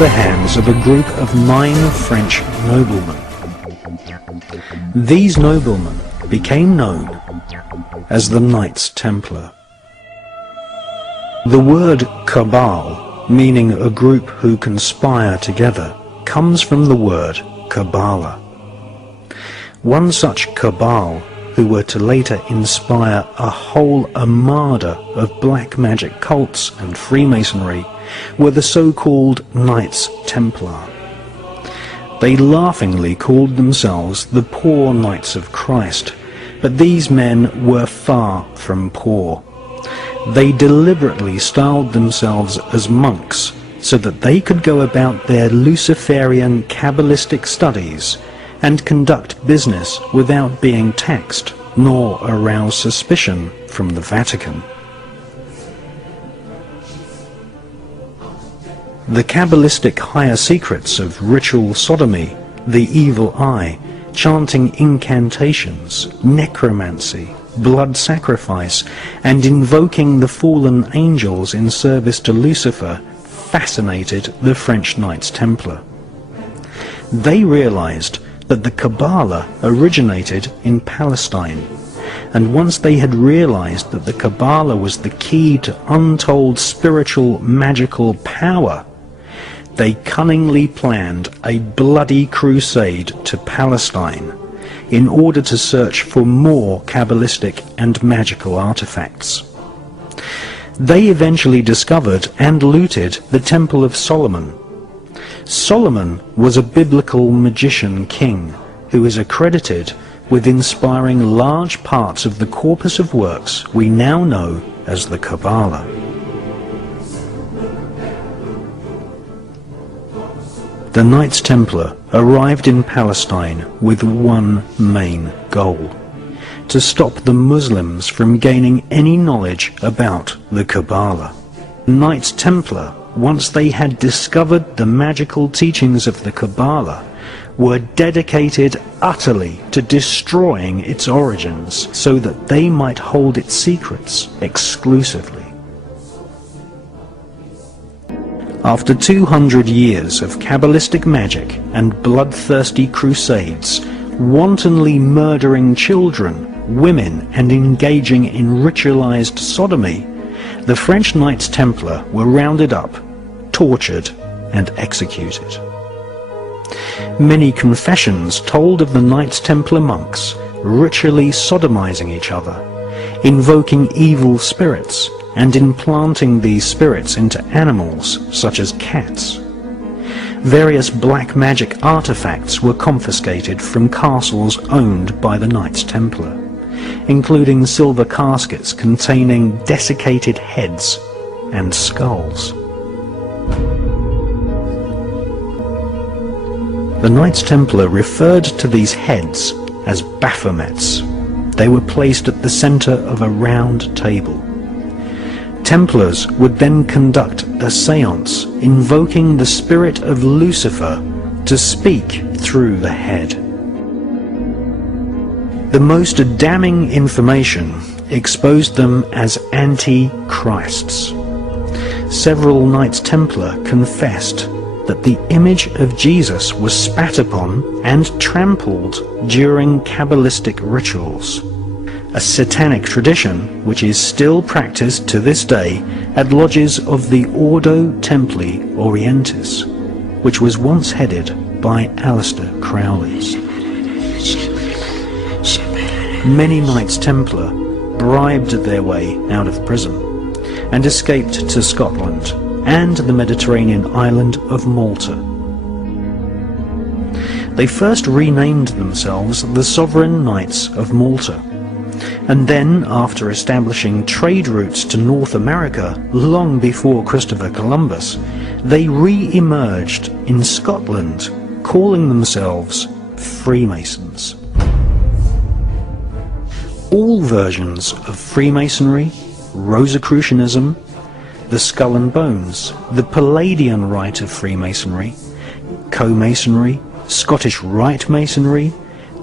the hands of a group of 9 French noblemen. These noblemen became known as the Knights Templar. The word cabal, meaning a group who conspire together, comes from the word Kabbalah. One such cabal, who were to later inspire a whole armada of black magic cults and Freemasonry, were the so-called Knights Templar. They laughingly called themselves the Poor Knights of Christ, but these men were far from poor. They deliberately styled themselves as monks so that they could go about their Luciferian Kabbalistic studies and conduct business without being taxed nor arouse suspicion from the Vatican. The Kabbalistic higher secrets of ritual sodomy, the evil eye, chanting incantations, necromancy, blood sacrifice, and invoking the fallen angels in service to Lucifer fascinated the French Knights Templar. They realized that the Kabbalah originated in Palestine, and once they had realized that the Kabbalah was the key to untold spiritual magical power, they cunningly planned a bloody crusade to Palestine in order to search for more Kabbalistic and magical artifacts. They eventually discovered and looted the Temple of Solomon. Solomon was a biblical magician king who is accredited with inspiring large parts of the corpus of works we now know as the Kabbalah. The Knights Templar arrived in Palestine with one main goal: to stop the Muslims from gaining any knowledge about the Kabbalah. Knights Templar, once they had discovered the magical teachings of the Kabbalah, were dedicated utterly to destroying its origins so that they might hold its secrets exclusively. After 200 years of Kabbalistic magic and bloodthirsty crusades, wantonly murdering children, women, and engaging in ritualized sodomy, the French Knights Templar were rounded up, tortured, and executed. Many confessions told of the Knights Templar monks ritually sodomizing each other, invoking evil spirits, and implanting these spirits into animals such as cats. Various black magic artifacts were confiscated from castles owned by the Knights Templar, including silver caskets containing desiccated heads and skulls. The Knights Templar referred to these heads as Baphomets. They were placed at the center of a round table. Templars would then conduct a séance invoking the spirit of Lucifer to speak through the head. The most damning information exposed them as anti-Christs. Several Knights Templar confessed that the image of Jesus was spat upon and trampled during Kabbalistic rituals, a satanic tradition which is still practiced to this day at lodges of the Ordo Templi Orientis, which was once headed by Aleister Crowley. Many Knights Templar bribed their way out of prison and escaped to Scotland and the Mediterranean island of Malta. They first renamed themselves the Sovereign Knights of Malta, and then, after establishing trade routes to North America long before Christopher Columbus, they re-emerged in Scotland, calling themselves Freemasons. All versions of Freemasonry, Rosicrucianism, the Skull and Bones, the Palladian Rite of Freemasonry, Co-Masonry, Scottish Rite Masonry,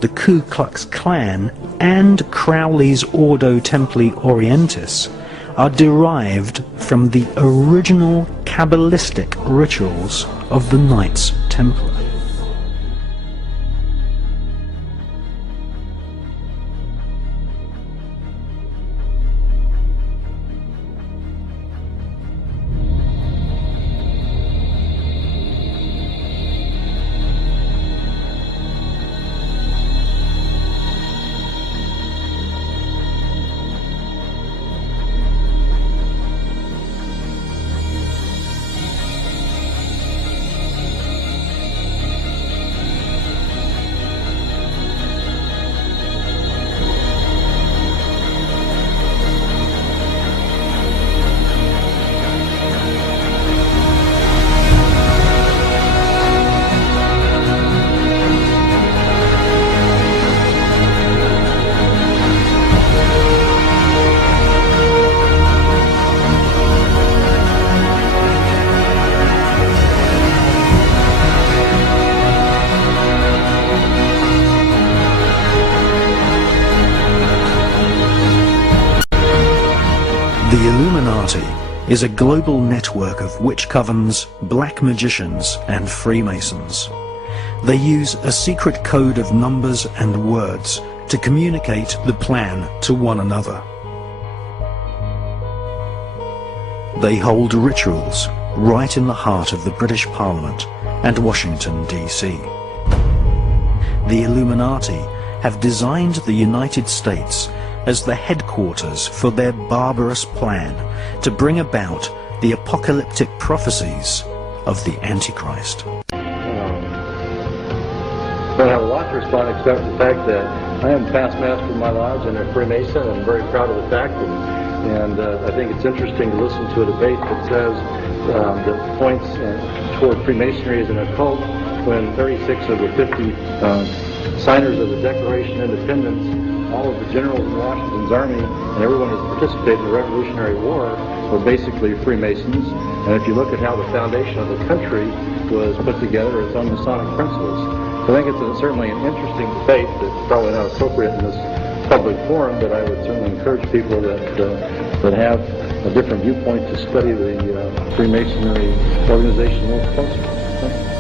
the Ku Klux Klan, and Crowley's Ordo Templi Orientis are derived from the original Kabbalistic rituals of the Knights Templar. The Illuminati is a global network of witch covens, black magicians, and Freemasons. They use a secret code of numbers and words to communicate the plan to one another. They hold rituals right in the heart of the British Parliament and Washington, D.C. The Illuminati have designed the United States as the headquarters for their barbarous plan to bring about the apocalyptic prophecies of the Antichrist. Don't have a lot to respond except the fact that I am past master of my lodge and a Freemason, and I'm very proud of the fact. And I think it's interesting to listen to a debate that says that points toward Freemasonry as an occult when 36 of the 50 signers of the Declaration of Independence, all of the generals in Washington's army, and everyone who's participated in the Revolutionary War were basically Freemasons. And if you look at how the foundation of the country was put together, it's on Masonic principles. So I think it's certainly an interesting debate that's probably not appropriate in this public forum, but I would certainly encourage people that have a different viewpoint to study the Freemasonry organization more closely.